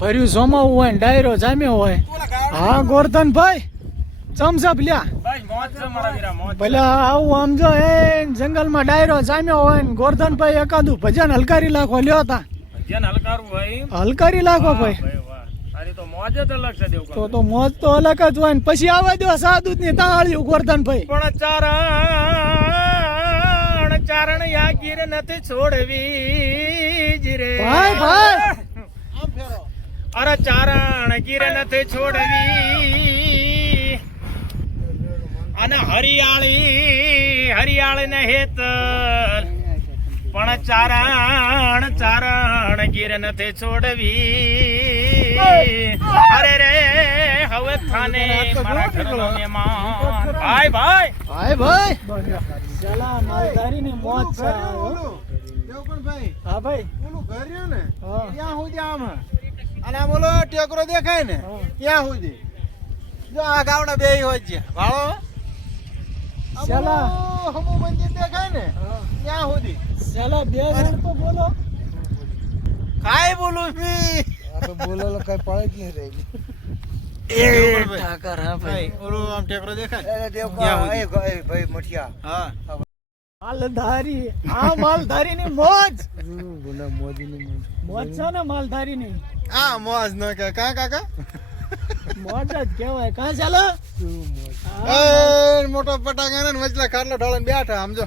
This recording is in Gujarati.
ભર્યું સોમાવું હોય ને ડાયરો જામ્યો હોય. હા ગોરધનભાઈ ચમચપ લ્યા પેલા આવું આમ જો એ જંગલમાં ડાયરો જામ્યો હોય ને ગોરધનભાઈ એકાદું ભજન હલકારી લાખો લ્યો તા હલકારી લાખો ભાઈ તો મોજ તો અલગ જ હોય ને પછી આવવા દો સાદુત ની તાળ્યું ગોરધનભાઈ પણ ચારણ યાગીર નથી છોડવી જીરે ભાઈ ભાઈ અરે ચારણ ગીર નથી છોડવી અને હરિયાળી ને હેતલ પણ ચારણ ગીર નથી છોડવી અરે રે હવે થાને મારા ઘરનો મહેમાન ભાઈ ભાઈ ભાઈ ભાઈ ચલા માલધારી ની મોજ છે દેવકણભાઈ હા ભાઈ ઓલું ઘર રહ્યું ને હા. ત્યાં સુધી આમ અને આમ ઓલો ટેકરો દેખાય ને ત્યાં સુધી જો આ ગાવડા બે હોય છે ભાળો ચલા હમુ મંદિર દેખાય ને ત્યાં સુધી ચલા બે જણ તો બોલો કાઈ બોલું છી બોલેલો કઈ પડે જ નહીં રહી ઠાકર હા ભાઈ ઓલું આમ ટેકરો દેખાય એને દેવ ભાઈ મઠિયા હા માલધારી આ માલધારી ની મોજ ગુના મોદીની મોજ છે ને માલધારી ની આ મોજ ન કે કા કાકા મોજ જ કહેવાય કા ચાલો શું મોજ એ મોટો પટાકા ને વચલા ખાટલો ઢાળીને બેઠા આમ જો